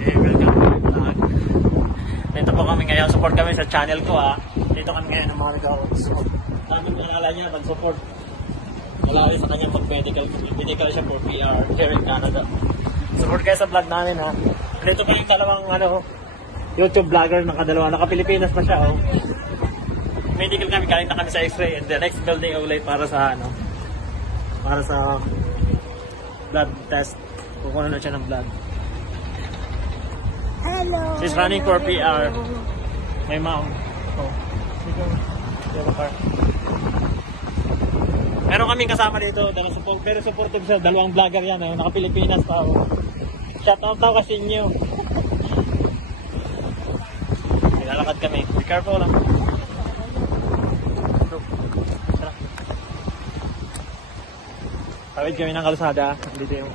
Hey, welcome to my vlog. Dito po kami ngayon. Support kami sa channel ko Dito kami ngayon ng mga nag-outs. Namin nalala niya mag-support. Wala rin sa kanya mag-medical. Medical siya for PR here in Canada. Support kayo sa vlog namin Dito kami dalawang YouTube vlogger nakadalawa. Naka-Pilipinas pa siya Medical kami, galing na kami sa X-ray. And the next building ulit para sa blood test. Kukuha na siya ng blood. Hello. She's running for PR. My mom. Meron kaming kasama dito. Very supportive siya. Dalawang vlogger yan. Naka-Pilipinas pa. Shout out daw kasi inyo. Nilalakad kami. Be careful lang. Tawid kami ng kalsada. Dito yung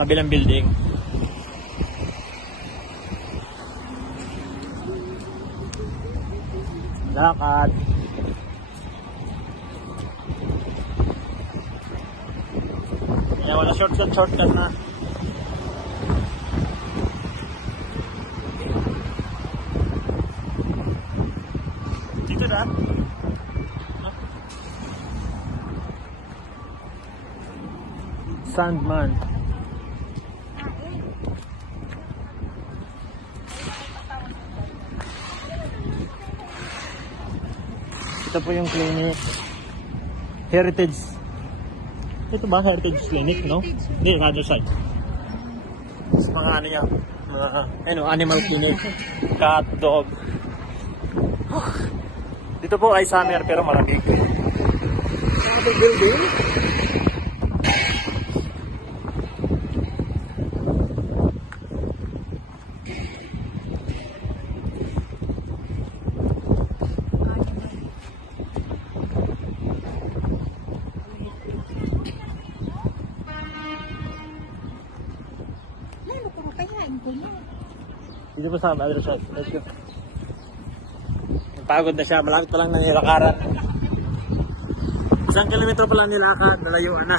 kabilang building. Lakad. Kaya wala shortcut na. Dito na. Sandman. Ito po yung clinic. Heritage. Ito ba Heritage Clinic, no? Hindi, other side. Sa mga niya, mga animal clinic. Cat, dog. Dito po ay summer pero malamig. Ang building. Dito po sa other side. Let's go. Pagod na siya. Malapit pa lang na nilakaran. 1 kilometro pa lang nilakad. Nalayuan na.